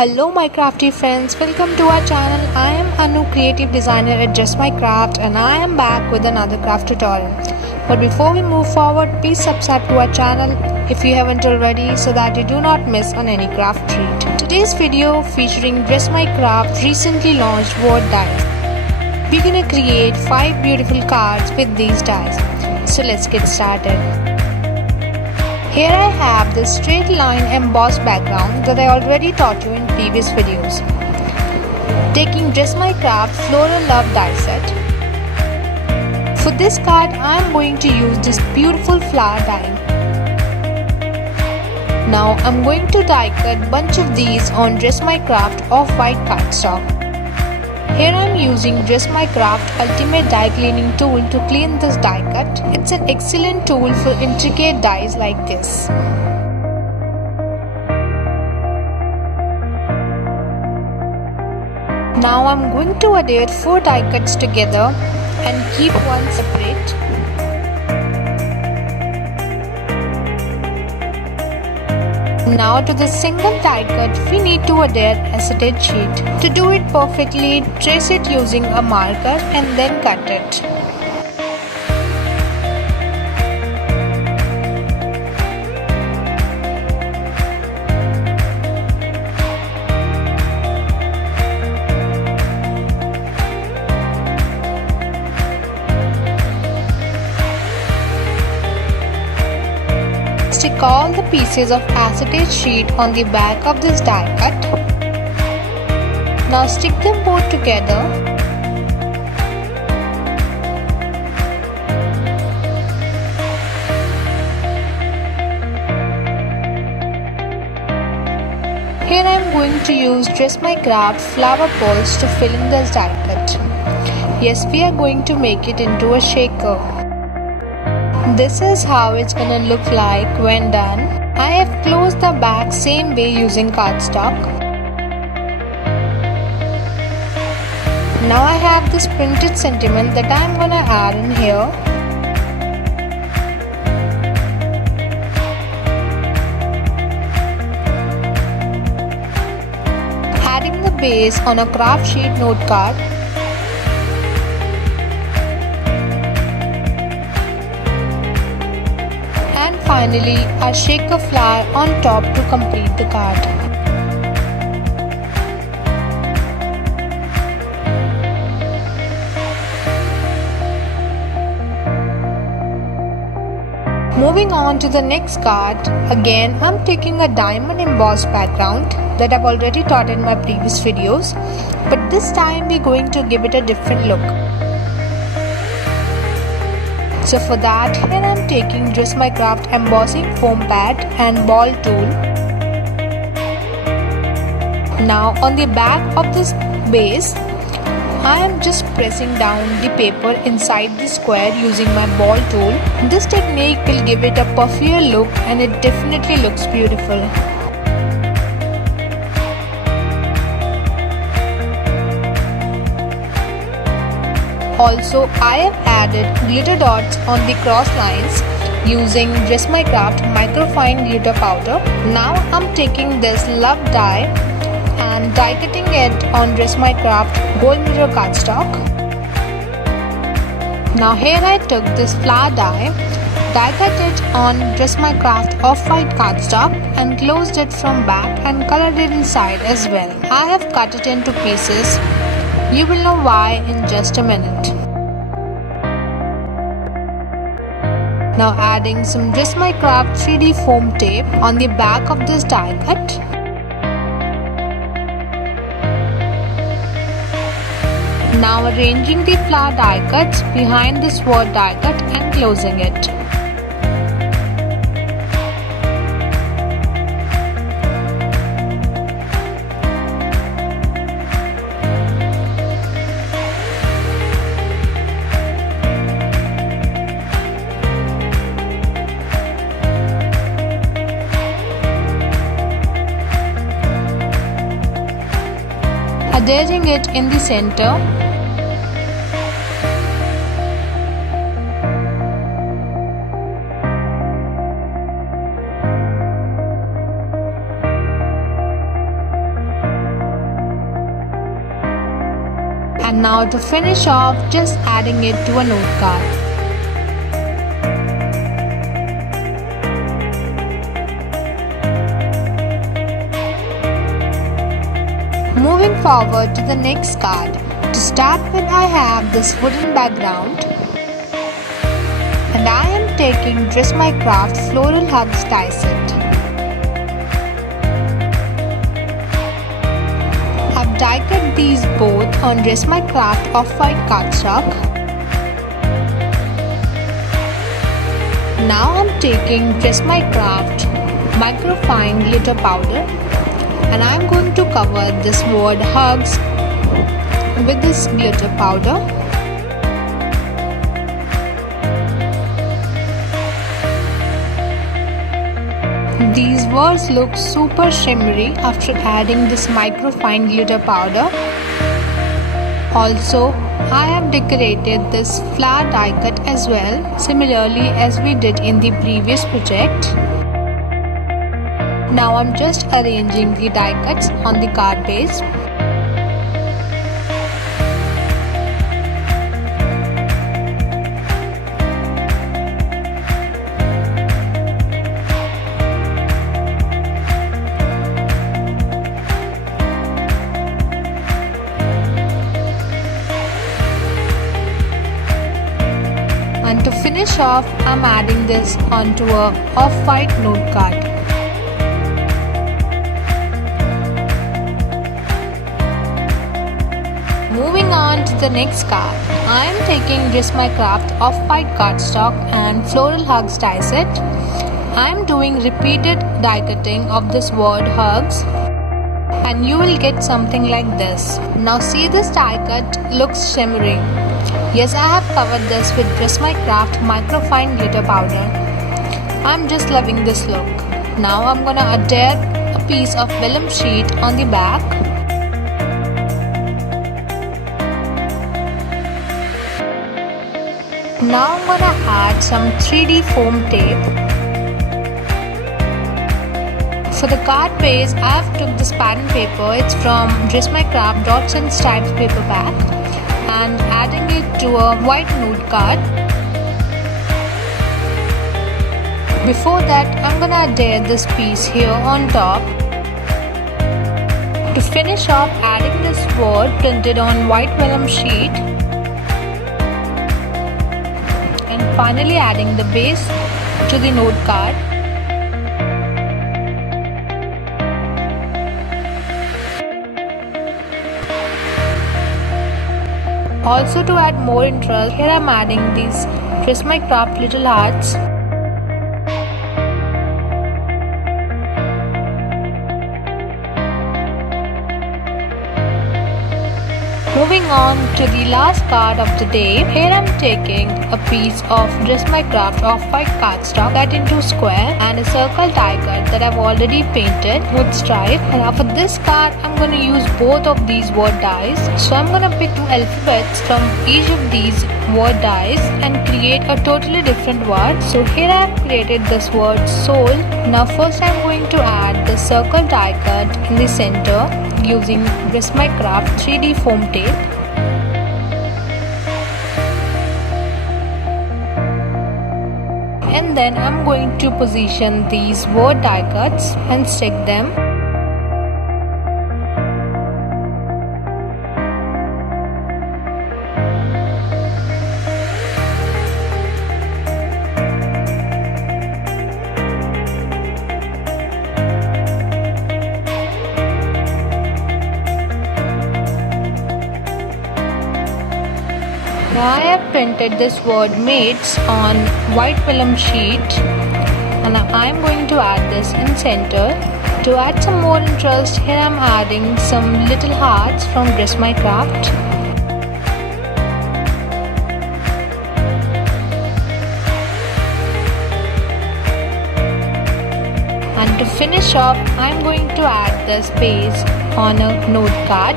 Hello my crafty friends, welcome to our channel. I am Anu, creative designer at Just My Craft, and I am back with another craft tutorial. But before we move forward, please subscribe to our channel if you haven't already so that you do not miss on any craft treat. Today's video featuring Just My Craft recently launched word dies. We're gonna create 5 beautiful cards with these dies. So let's get started. Here I have the straight line embossed background that I already taught you in previous videos. Taking Just My Craft Floral Love die set. For this card I am going to use this beautiful flower die. Now I'm going to die cut bunch of these on Just My Craft off-white cardstock. Here I am using Just My Craft Ultimate Die Cleaning Tool to clean this die cut. It's an excellent tool for intricate dies like this. Now I'm going to adhere 4 die cuts together and keep one separate. Now to the single die cut we need to adhere acetate sheet. To do it perfectly, trace it using a marker and then cut it. Stick all the pieces of acetate sheet on the back of this die cut. Now stick them both together. Here I am going to use Just My Craft flower balls to fill in this die cut. Yes, we are going to make it into a shaker. This is how it's gonna look like when done. I have closed the back same way using cardstock. Now I have this printed sentiment that I'm gonna add in here. Adding the base on a craft sheet note card. Finally, a shaker flower on top to complete the card. Moving on to the next card, again I'm taking a diamond embossed background that I've already taught in my previous videos, but this time we're going to give it a different look. So for that, here I am taking Just My Craft embossing foam pad and ball tool. Now on the back of this base, I am just pressing down the paper inside the square using my ball tool. This technique will give it a puffier look and it definitely looks beautiful. Also, I have added glitter dots on the cross lines using Just My Craft microfine glitter powder. Now I'm taking this love die and die cutting it on Just My Craft gold mirror cardstock. Now here I took this flower die cut it on Just My Craft off-white cardstock and closed it from back and colored it inside as well. I have cut it into pieces. You will know why in just a minute. Now adding some Just My Craft 3D foam tape on the back of this die cut. Now arranging the flower die cuts behind this word die cut and closing it. Adhering it in the center. And now to finish off, just adding it to a note card. Moving forward to the next card. To start with, I have this wooden background and I am taking Dress My Craft Floral Hugs die set. I've die cut these both on Dress My Craft off-white cardstock. Now I'm taking Dress My Craft microfine glitter powder and I'm going to cover this word hugs with this glitter powder. These words look super shimmery after adding this microfine glitter powder. Also, I have decorated this flower die cut as well, similarly as we did in the previous project. Now I'm just arranging the die cuts on the card base. And to finish off, I'm adding this onto a off-white note card. Moving on to the next card, I am taking Dress My Craft off-white cardstock and floral hugs die set. I am doing repeated die cutting of this word hugs and you will get something like this. Now see, this die cut looks shimmery. Yes, I have covered this with Dress My Craft microfine glitter powder. I'm just loving this look. Now I'm gonna adhere a piece of vellum sheet on the back. Now I'm gonna add some 3D foam tape. For the card base, I have took this pattern paper. It's from Dress My Craft Dots and Stripes paper pack and adding it to a white note card. Before that, I'm gonna adhere this piece here on top. To finish off, adding this word printed on white vellum sheet and finally adding the base to the note card. Also, to add more interest, here I am adding these Dress My Craft little hearts. Moving on to the last card of the day, here I am taking a piece of Dress My Craft off-white cardstock cut into square and a circle die cut that I've already painted with stripe. And now for this card, I'm going to use both of these word dies. So I'm going to pick two alphabets from each of these word dies and create a totally different word. So here I have created this word soul. Now first I'm going to add the circle die cut in the center using Dress My Craft 3D foam tape. And then I'm going to position these word die cuts and stick them. Now I have printed this word mates on white vellum sheet and I am going to add this in center. To add some more interest, here I am adding some little hearts from Dress My Craft. And to finish off, I am going to add the space on a note card.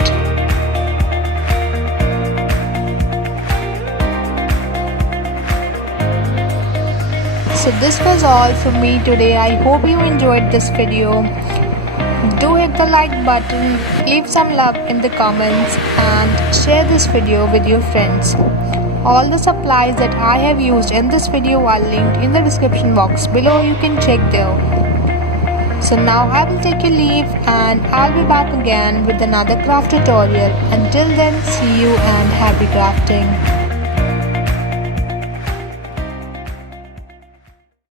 So this was all from me today. I hope you enjoyed this video. Do hit the like button, leave some love in the comments and share this video with your friends. All the supplies that I have used in this video are linked in the description box below, you can check there. So now I will take a leave and I'll be back again with another craft tutorial. Until then, see you and happy crafting.